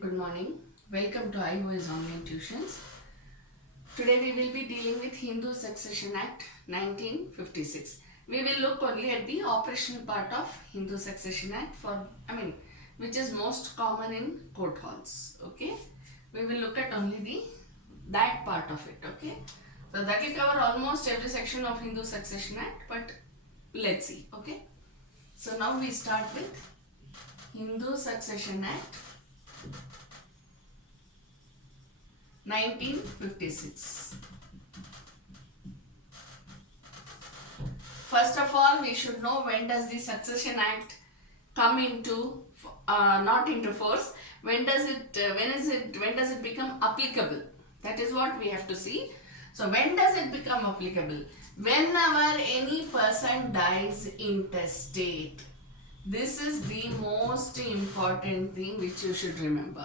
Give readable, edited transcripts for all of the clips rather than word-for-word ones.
Good morning. Welcome to IOS Online Tuitions. Today we will be dealing with Hindu Succession Act 1956. We will look only at the operational part of Hindu Succession Act which is most common in court halls. Okay. We will look at only that part of it. Okay. So that will cover almost every section of Hindu Succession Act, but let's see. Okay. So now we start with Hindu Succession Act 1956. First of all, we should know when does the Succession Act come into not into force. When does it become applicable? That is what we have to see. So when does it become applicable? Whenever any person dies intestate. This is the most important thing which you should remember.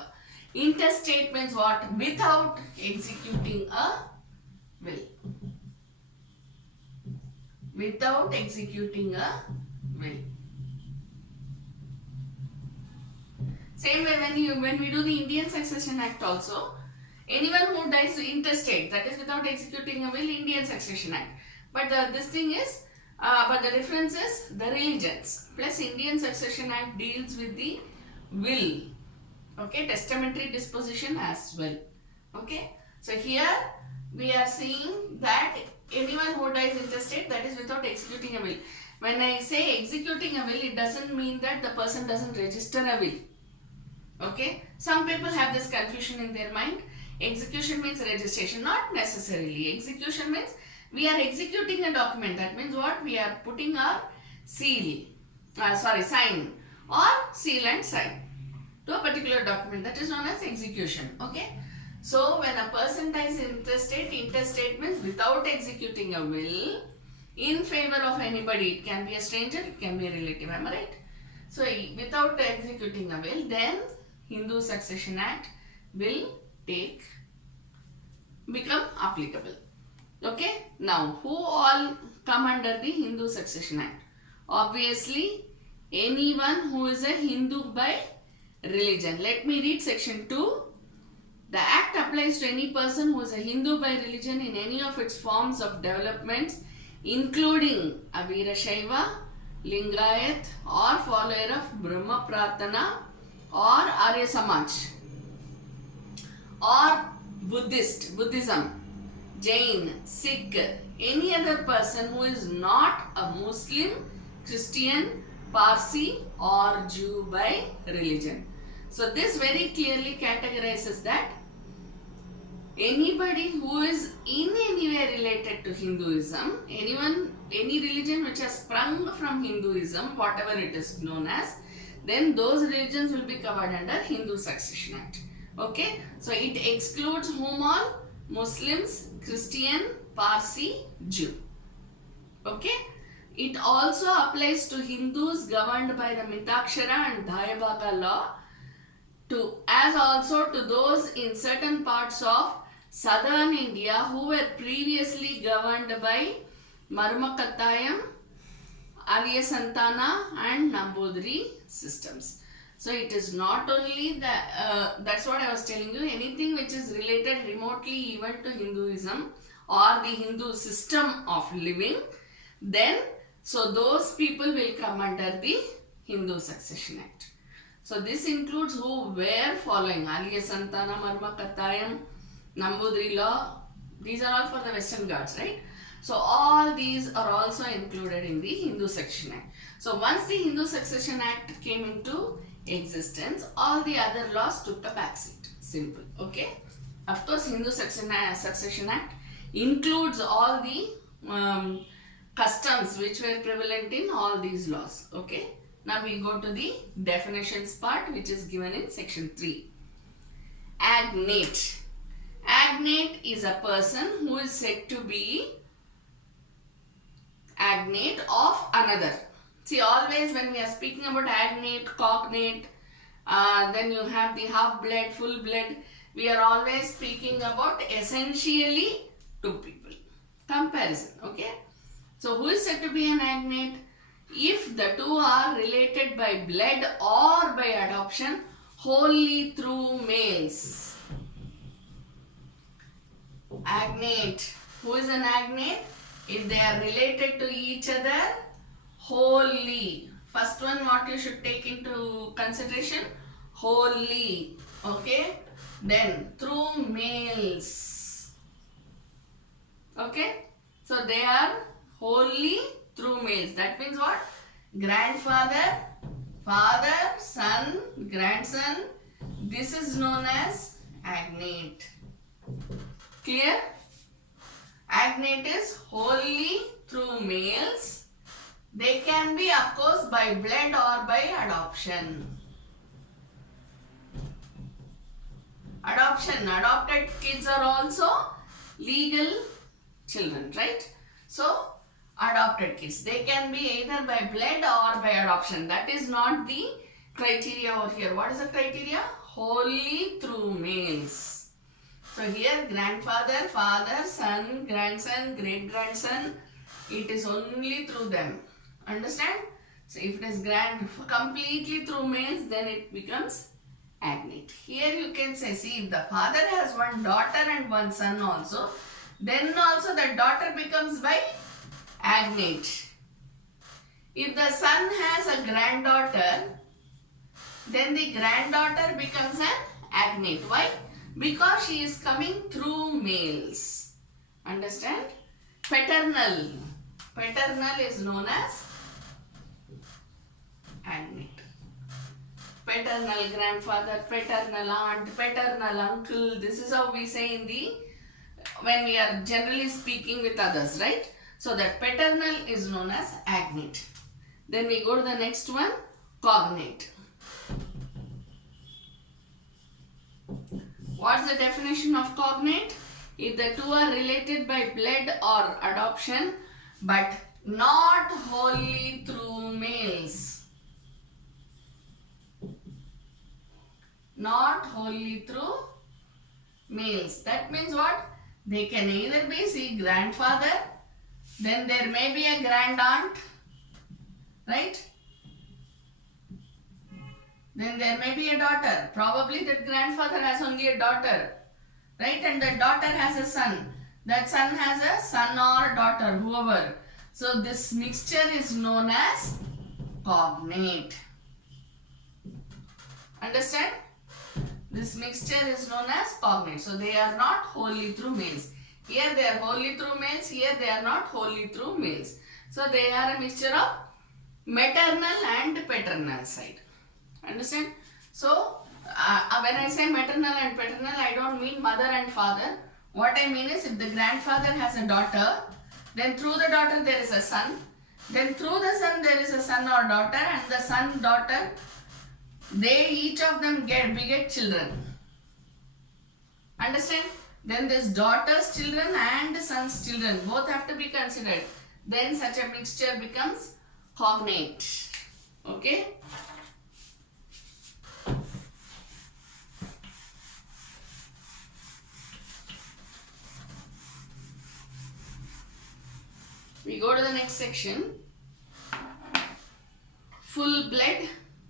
Intestate means what? Without executing a will. Without executing a will. Same way when we do the Indian Succession Act also, anyone who dies intestate, that is without executing a will, Indian Succession Act. But the difference is the religions. Plus Indian Succession Act deals with the will. Okay, testamentary disposition as well. Okay, so here we are seeing that anyone who dies intestate, that is without executing a will. When I say executing a will, it doesn't mean that the person doesn't register a will. Okay, some people have this confusion in their mind. Execution means registration. Not necessarily. Execution means we are executing a document. That means what? We are putting our sign or seal and sign to a particular document. That is known as execution. Okay. So when a person dies intestate means without executing a will in favor of anybody. It can be a stranger, it can be a relative. Am I right? So without executing a will, then Hindu Succession Act will become applicable. Okay. Now, who all come under the Hindu Succession Act? Obviously, anyone who is a Hindu by religion. Let me read section 2. The act applies to any person who is a Hindu by religion in any of its forms of developments, including a Veerashaiva, Lingayat, or follower of Brahma Pratana or Arya Samaj, or Buddhism, Jain, Sikh, any other person who is not a Muslim, Christian, Parsi or Jew by religion. So this very clearly categorizes that anybody who is in any way related to Hinduism, any religion which has sprung from Hinduism, whatever it is known as, then those religions will be covered under Hindu Succession Act. Okay, so it excludes whom all? Muslims, Christian, Parsi, Jew. Okay, it also applies to Hindus governed by the Mitakshara and Dhayabhaga law, as also to those in certain parts of southern India who were previously governed by Marmakatayam, Arya Santana and Nambudri systems. So it is not only that's what I was telling you, anything which is related remotely even to Hinduism or the Hindu system of living, then so those people will come under the Hindu Succession Act. So this includes who were following Arya Santana, Marmakatayam, Nambudri law. These are all for the Western Ghats, right? So all these are also included in the Hindu Succession Act. So once the Hindu Succession Act came into existence, all the other laws took a backseat. Simple. Okay. Of course, Hindu Succession Act includes all the customs which were prevalent in all these laws. Okay. Now we go to the definitions part, which is given in section 3. Agnate. Agnate is a person who is said to be agnate of another. See, always when we are speaking about agnate, cognate, then you have the half-blood, full-blood, we are always speaking about essentially two people. Comparison, okay? So, who is said to be an agnate? If the two are related by blood or by adoption, wholly through males. Agnate. Who is an agnate? If they are related to each other wholly. First one, what you should take into consideration? Wholly. Okay. Then through males. Okay. So they are wholly through males. That means what? Grandfather, father, son, grandson. This is known as agnate. Clear? Agnate is wholly through males. They can be, of course, by blood or by adoption. Adopted kids are also legal children, right? So, adopted kids, they can be either by blood or by adoption. That is not the criteria over here. What is the criteria? Wholly through males. So here grandfather, father, son, grandson, great grandson, it is only through them. Understand? So if it is completely through males, then it becomes agnate. Here you can say, see, if the father has one daughter and one son also, then also the daughter becomes by agnate. If the son has a granddaughter, then the granddaughter becomes an agnate. Why? Because she is coming through males. Understand? Paternal. Paternal is known as agnate. Paternal grandfather, paternal aunt, paternal uncle. This is how we say in the, when we are generally speaking with others, right? So that paternal is known as agnate. Then we go to the next one, cognate. What's the definition of cognate? If the two are related by blood or adoption, but not wholly through males. Not wholly through males. That means what? They can either be, see, grandfather, then there may be a grand aunt, right? Then there may be a daughter. Probably that grandfather has only a daughter, right? And the daughter has a son. That son has a son or daughter, whoever. So this mixture is known as cognate. Understand? This mixture is known as cognate. So they are not wholly through males. Here they are wholly through males. Here they are not wholly through males. So they are a mixture of maternal and paternal side. Understand? So, when I say maternal and paternal, I don't mean mother and father. What I mean is, if the grandfather has a daughter, then through the daughter there is a son. Then through the son there is a son or daughter, and the son, daughter, they each of them beget children. Understand? Then this daughter's children and son's children both have to be considered. Then such a mixture becomes cognate. Okay? We go to the next section. Full blood,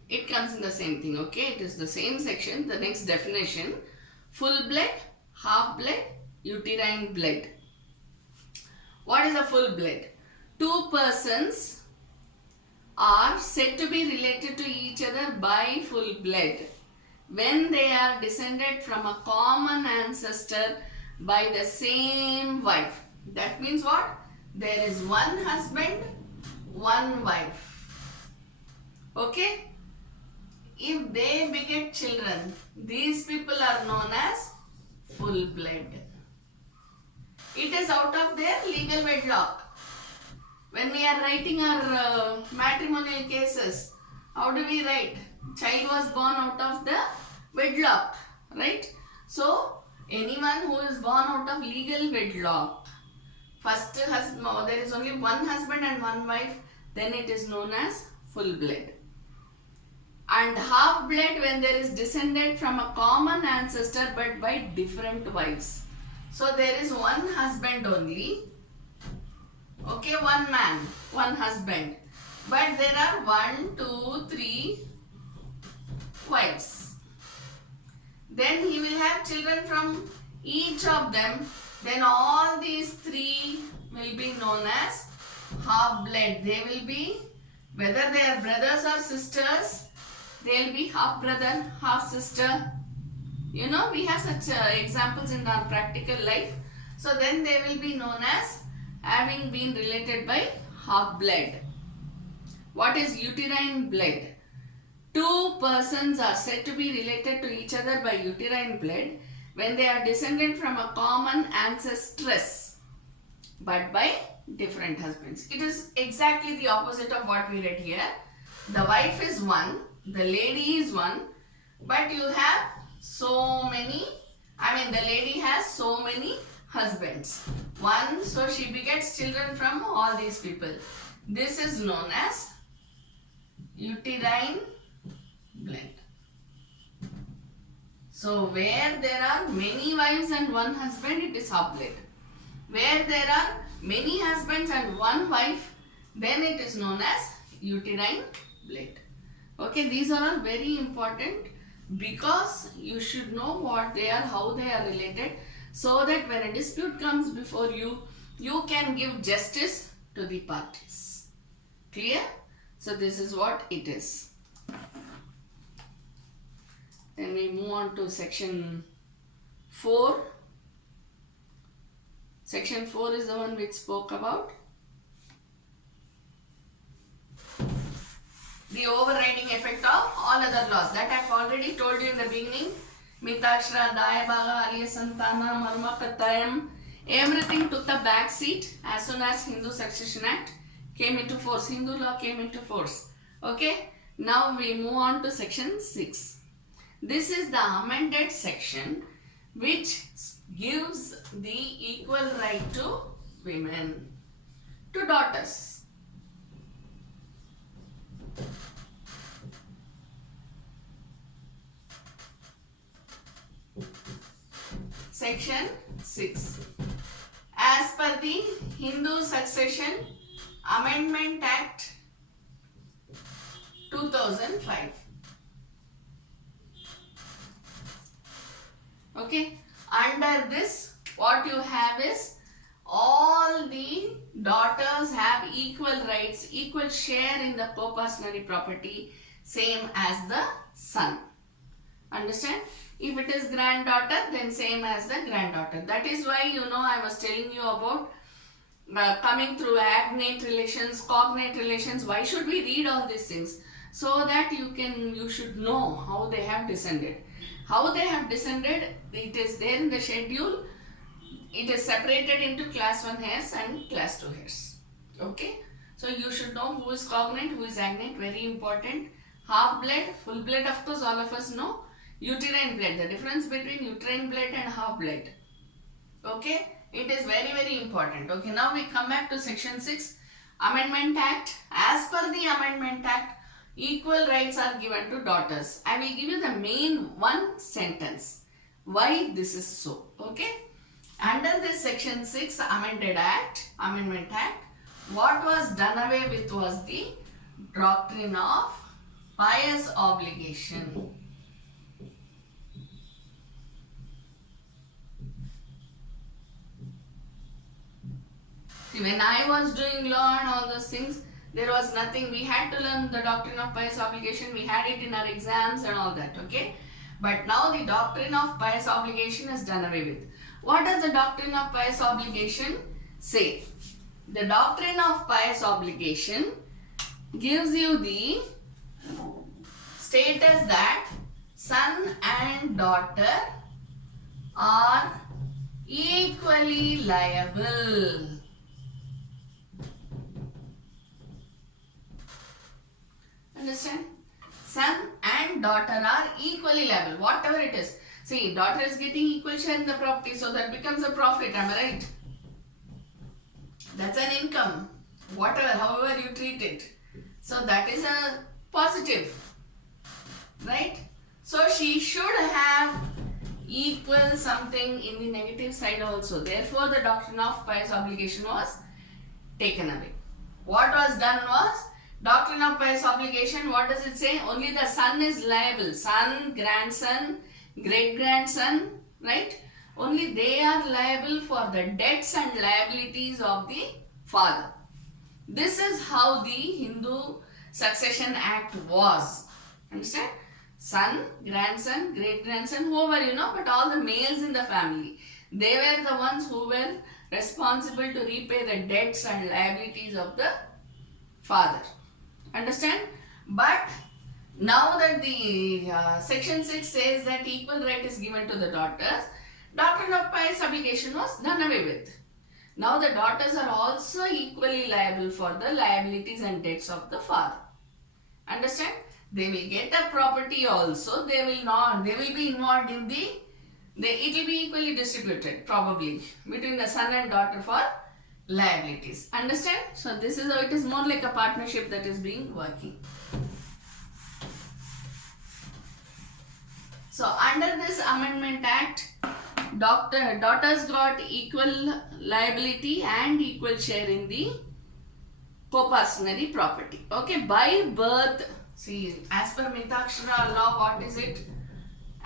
it comes in the same thing, okay? It is the same section. The next definition, full blood, half blood, uterine blood. What is a full blood? Two persons are said to be related to each other by full blood when they are descended from a common ancestor by the same wife. That means what? There is one husband, one wife. Okay? If they beget children, these people are known as full blood. It is out of their legal wedlock. When we are writing our matrimonial cases, how do we write? Child was born out of the wedlock, right? So, anyone who is born out of legal wedlock, first husband, there is only one husband and one wife, then it is known as full blood. And half blood when there is descended from a common ancestor but by different wives. So there is one husband only. Okay, one man, one husband. But there are 1, 2, 3 wives. then he will have children from each of them. Then all these three will be known as half-blood. They will be, whether they are brothers or sisters, they will be half-brother, half-sister. You know, we have such examples in our practical life. So then they will be known as having been related by half-blood. What is uterine blood? Two persons are said to be related to each other by uterine blood when they are descended from a common ancestress, but by different husbands. It is exactly the opposite of what we read here. The wife is one, the lady is one, but you have so many, the lady has so many husbands. One, so she begets children from all these people. This is known as uterine blood. So where there are many wives and one husband, it is half blood. Where there are many husbands and one wife, then it is known as uterine blood. Okay, these are all very important because you should know what they are, how they are related, so that when a dispute comes before you, you can give justice to the parties. Clear? So this is what it is. Then we move on to section 4. Section 4 is the one which spoke about the overriding effect of all other laws. That I have already told you in the beginning. Mitashra, Dayabaga, Aliyasantana, Marmakatayam, everything took the back seat as soon as Hindu Succession Act came into force. Hindu law came into force. Okay. Now we move on to section 6. This is the amended section which gives the equal right to women, to daughters. Section 6. As per the Hindu Succession Amendment Act 2005. Okay, under this what you have is all the daughters have equal rights, equal share in the co-personary property, same as the son. Understand? If it is granddaughter, then same as the granddaughter. That is why, you know, I was telling you about coming through agnate relations, cognate relations. Why should we read all these things? So that you should know how they have descended. How they have descended, it is there in the schedule. It is separated into class 1 heirs and class 2 heirs. Okay. So you should know who is cognate, who is agnate. Very important. Half blood, full blood, of course all of us know. Uterine blood, the difference between uterine blood and half blood. Okay. It is very, very important. Okay. Now we come back to section 6. Amendment Act. As per the Amendment Act, equal rights are given to daughters. I will give you the main one sentence. Why this is so. Okay. Under this section 6 Amendment Act, what was done away with was the doctrine of pious obligation. See, when I was doing law and all those things, there was nothing. We had to learn the doctrine of pious obligation. We had it in our exams and all that. Okay. But now the doctrine of pious obligation is done away with. What does the doctrine of pious obligation say? The doctrine of pious obligation gives you the status that son and daughter are equally liable. Understand? Son and daughter are equally liable, whatever it is. See, daughter is getting equal share in the property, so that becomes a profit, am I right? That's an income, whatever, however you treat it. So that is a positive, right? So she should have equal something in the negative side also. Therefore, the doctrine of pious obligation was taken away. What was done was, doctrine of pious obligation, what does it say? Only the son is liable. Son, grandson, great-grandson, right? Only they are liable for the debts and liabilities of the father. This is how the Hindu Succession Act was. Understand? Son, grandson, great-grandson, whoever, but all the males in the family. They were the ones who were responsible to repay the debts and liabilities of the father. Understand? But now that the section 6 says that equal right is given to the daughters, doctrine of pious obligation was done away with. Now the daughters are also equally liable for the liabilities and debts of the father. Understand? They will get a property also. They will be involved in it will be equally distributed probably between the son and daughter for liabilities. Understand? So this is how it is, more like a partnership that is being working. So under this Amendment Act, daughters got equal liability and equal share in the co-personary property. Okay, by birth, see, as per Mitakshara law, what is it?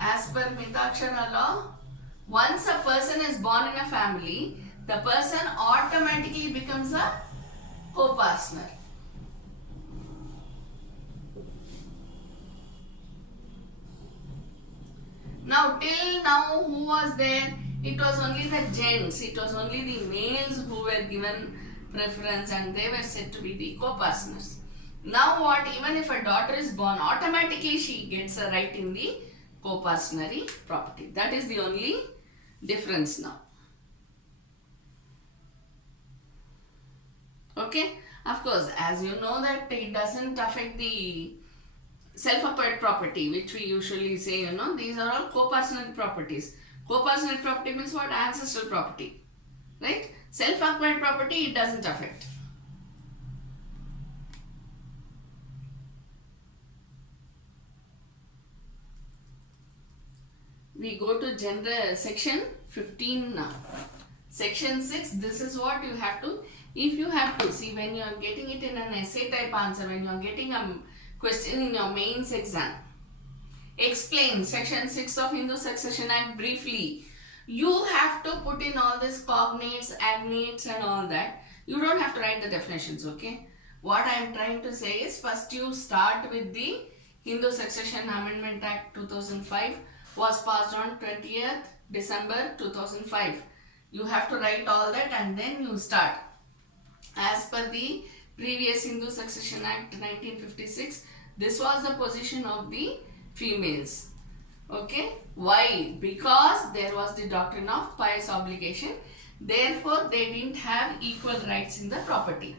As per Mitakshara law, once a person is born in a family, the person automatically becomes a co-partner. Now, till now, who was there? It was only the gents, it was only the males who were given preference and they were said to be the co-partners. Now what? Even if a daughter is born, automatically she gets a right in the co-partnering property. That is the only difference now. Okay? Of course, as you know that it doesn't affect the self-acquired property, which we usually say, these are all co-personal properties. Co-personal property means what? Ancestral property, right? Self-acquired property, it doesn't affect. We go to general section 15 now. Section 6, this is what you have to, if you have to, see when you are getting it in an essay type answer, when you are getting a question in your mains exam, explain section 6 of Hindu Succession Act briefly. You have to put in all this cognates, agnates and all that. You don't have to write the definitions, okay? What I am trying to say is, first you start with the Hindu Succession Amendment Act 2005 was passed on 20th December 2005. You have to write all that and then you start. As per the previous Hindu Succession Act 1956, this was the position of the females. Okay, why? Because there was the doctrine of pious obligation. Therefore, they didn't have equal rights in the property.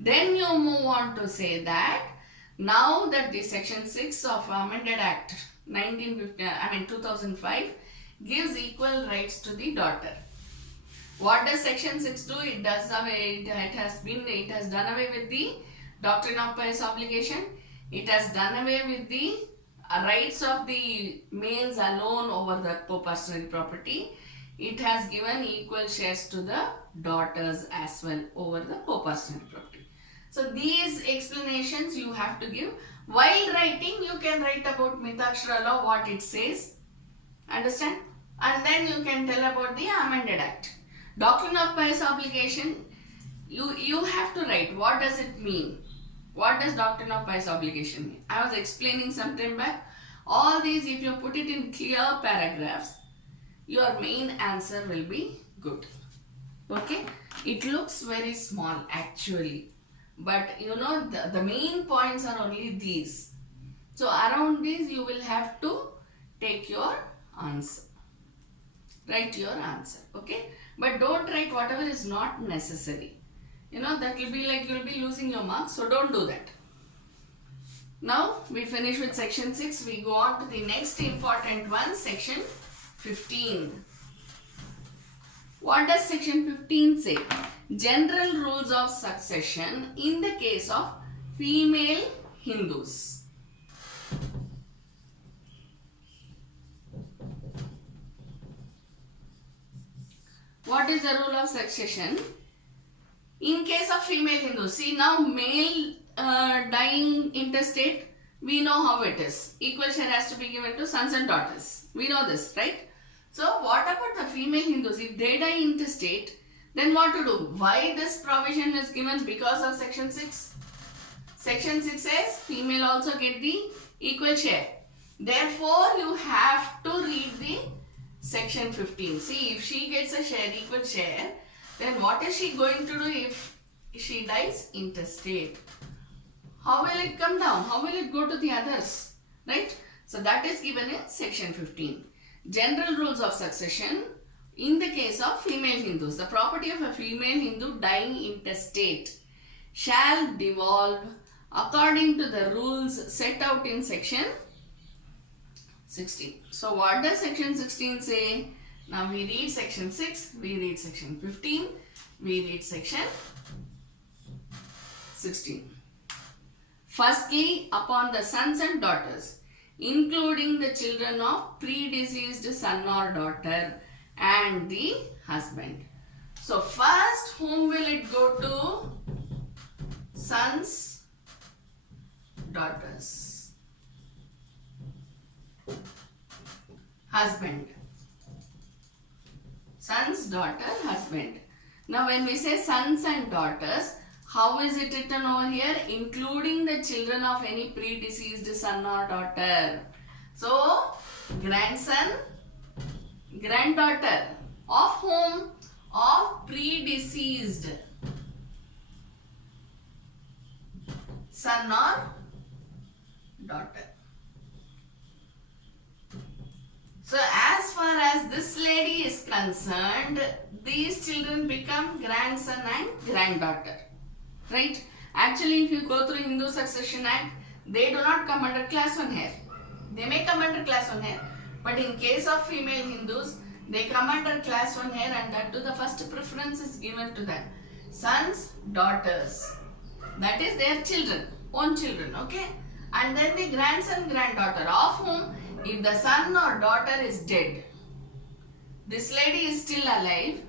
Then you move on to say that now that the section 6 of Amended Act 2005 gives equal rights to the daughter. What does section 6 do? It does away, it has done away with the doctrine of pious obligation. It has done away with the rights of the males alone over the co-personal property. It has given equal shares to the daughters as well over the co-personal property. So these explanations you have to give. While writing, you can write about Mitakshara law, what it says. Understand? And then you can tell about the Amended Act. Doctrine of pious obligation, you have to write. What does it mean? What does doctrine of pious obligation mean? I was explaining some time back. All these, if you put it in clear paragraphs, your main answer will be good. Okay? It looks very small actually. But the main points are only these. So around these you will have to take your answer. Write your answer. Okay? But don't write whatever is not necessary. That will be like you'll be losing your marks. So don't do that. Now we finish with section 6. We go on to the next important one, section 15. What does section 15 say? General rules of succession in the case of female Hindus. What is the rule of succession? In case of female Hindus, see now male dying intestate, we know how it is. Equal share has to be given to sons and daughters. We know this, right? So what about the female Hindus? If they die intestate, then what to do? Why this provision is given? Because of section 6. Section 6 says female also get the equal share. Therefore, you have to read the section 15. See, if she gets a share, equal share, then what is she going to do if she dies intestate? How will it come down? How will it go to the others? Right? So that is given in section 15. General rules of succession. In the case of female Hindus, the property of a female Hindu dying intestate shall devolve according to the rules set out in section 16. So what does section 16 say? Now we read section 6, we read section 15, we read section 16. Firstly, upon the sons and daughters, including the children of predeceased son or daughter and the husband. So first, whom will it go to? Sons, daughters, husband. Sons, daughter, husband. Now when we say sons and daughters, how is it written over here? Including the children of any predeceased son or daughter. So, grandson, granddaughter. Of whom? Of predeceased son or daughter. So, as far as this lady is concerned, these children become grandson and granddaughter. Right? Actually, if you go through Hindu Succession Act, they do not come under class 1 here. They may come under class 1 here, but in case of female Hindus, they come under class 1 here, and that to the first preference is given to them. Sons, daughters. That is their children, own children, okay? And then the grandson, granddaughter, of whom, if the son or daughter is dead, this lady is still alive,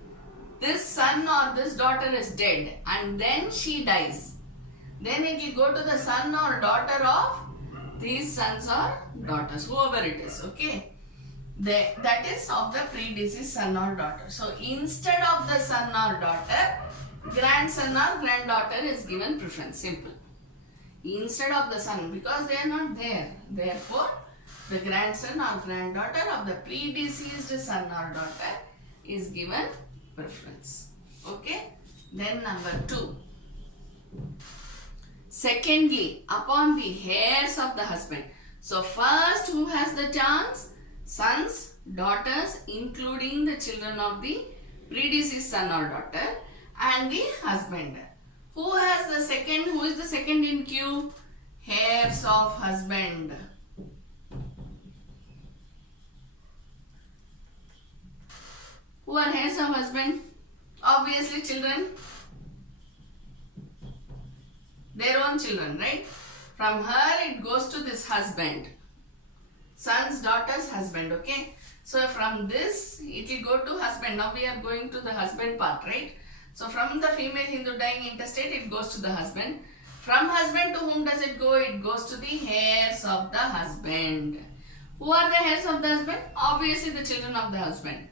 this son or this daughter is dead, and then she dies, then it will go to the son or daughter of these sons or daughters, whoever it is, okay? That is of the predeceased son or daughter. So instead of the son or daughter, grandson or granddaughter is given preference, simple. Instead of the son, because they are not there, therefore the grandson or granddaughter of the predeceased son or daughter is given preference. Okay? Then number 2. Secondly, upon the heirs of the husband. So first, who has the chance? Sons, daughters, including the children of the predeceased son or daughter, and the husband. Who has the second? Who is the second in queue? Heirs of husband. Who are heirs of husband? Obviously children. Their own children, right? From her it goes to this husband. Sons, daughters, husband, okay? So from this it will go to husband. Now we are going to the husband part, right? So from the female Hindu dying intestate it goes to the husband. From husband to whom does it go? It goes to the heirs of the husband. Who are the heirs of the husband? Obviously the children of the husband.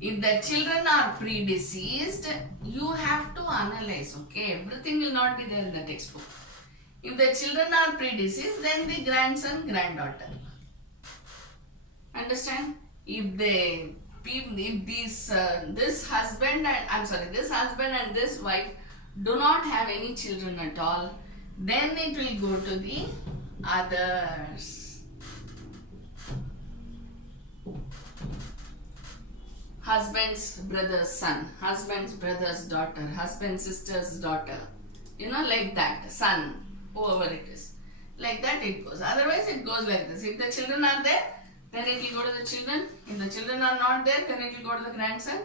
If the children are predeceased, you have to analyze, okay? Everything will not be there in the textbook. If the children are predeceased, then the grandson, granddaughter. Understand? If this husband and this wife do not have any children at all, then it will go to the others. Husband's brother's son, husband's brother's daughter, husband's sister's daughter. You know, like that. Son, whoever it is. Like that it goes. Otherwise it goes like this. If the children are there, then it will go to the children. If the children are not there, then it will go to the grandson.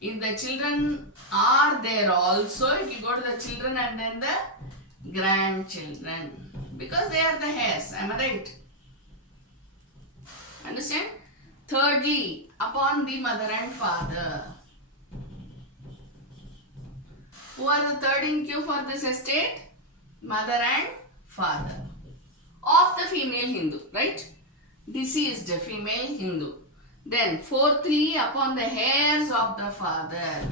If the children are there also, it will go to the children and then the grandchildren. Because they are the heirs. Am I right? Understand? Thirdly, upon the mother and father. Who are the third in queue for this estate? Mother and father. Of the female Hindu, right? Deceased female Hindu. Then fourthly, upon the heirs of the father.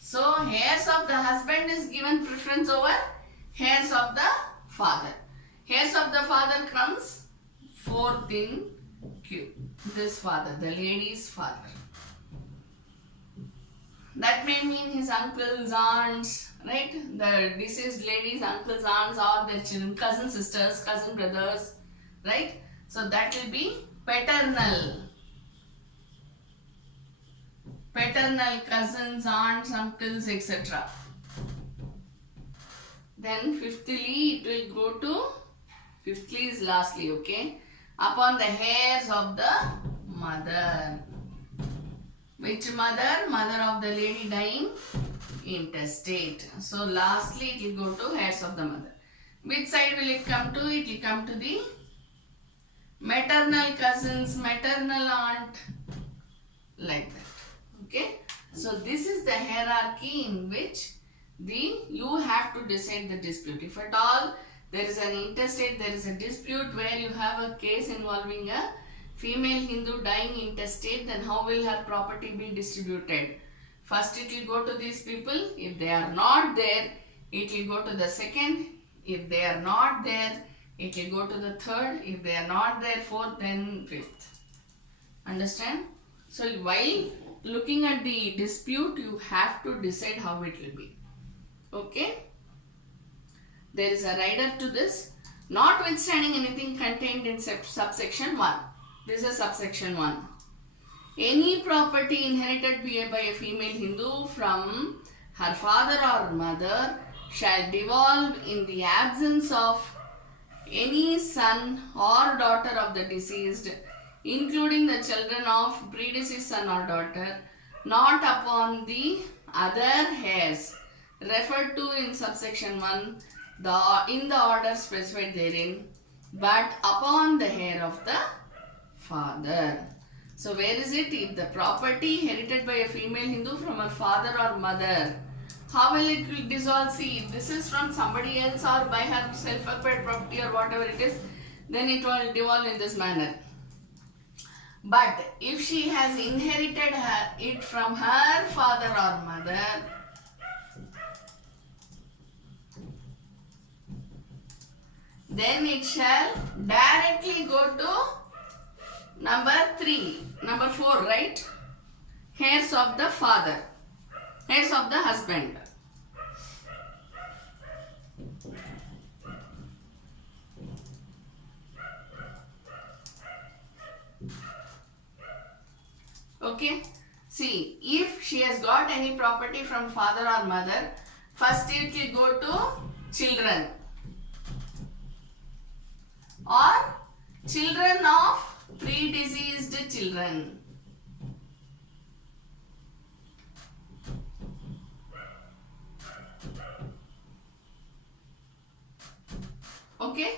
So heirs of the husband is given preference over heirs of the father. Heirs of the father comes fourth in queue. This father, the lady's father. That may mean his uncles, aunts, right? The deceased lady's uncles, aunts, or their children, cousin sisters, cousin brothers, right? So that will be paternal. Paternal cousins, aunts, uncles, etc. Then fifthly, it will go to, fifthly is lastly, okay? Upon the heirs of the mother. Which mother? Mother of the lady dying? Intestate. So lastly, it will go to heirs of the mother. Which side will it come to? It will come to the maternal cousins, maternal aunt, like that. Okay, so this is the hierarchy in which you have to decide the dispute. If at all there is an intestate, there is a dispute where you have a case involving a female Hindu dying intestate, then how will her property be distributed? First it will go to these people. If they are not there, it will go to the second. If they are not there, it will go to the third. If they are not there, fourth, then fifth. Understand? So while looking at the dispute, you have to decide how it will be. Okay? There is a rider to this. Notwithstanding anything contained in subsection 1. This is subsection 1. Any property inherited by a female Hindu from her father or mother shall devolve in the absence of any son or daughter of the deceased, including the children of predeceased son or daughter, not upon the other heirs referred to in subsection 1 in the order specified therein, but upon the heir of the father. So where is it? If the property inherited by a female Hindu from her father or mother, how will it dissolve? See, if this is from somebody else or by her self-acquired property or whatever it is, then it will devolve in this manner. But if she has inherited it from her father or mother, then it shall directly go to number 4, right? Heirs of the father, heirs of the husband. Okay, see, if she has got any property from father or mother, first it will go to children or children of predeceased children. Okay,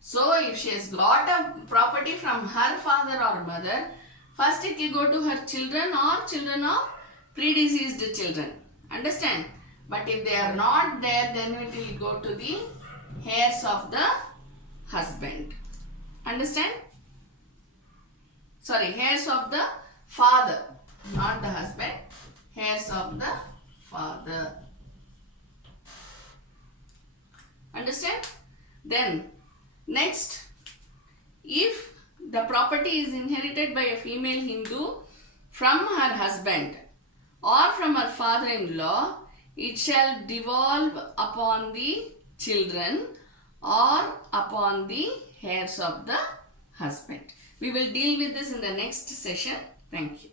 so if she has got a property from her father or mother, first it will go to her children or children of predeceased children. Understand? But if they are not there, then it will go to the heirs of the husband. Understand? Sorry, heirs of the father, not the husband. Heirs of the father. Understand? Then, next, if the property is inherited by a female Hindu from her husband or from her father-in-law, it shall devolve upon the children or upon the heirs of the husband. We will deal with this in the next session. Thank you.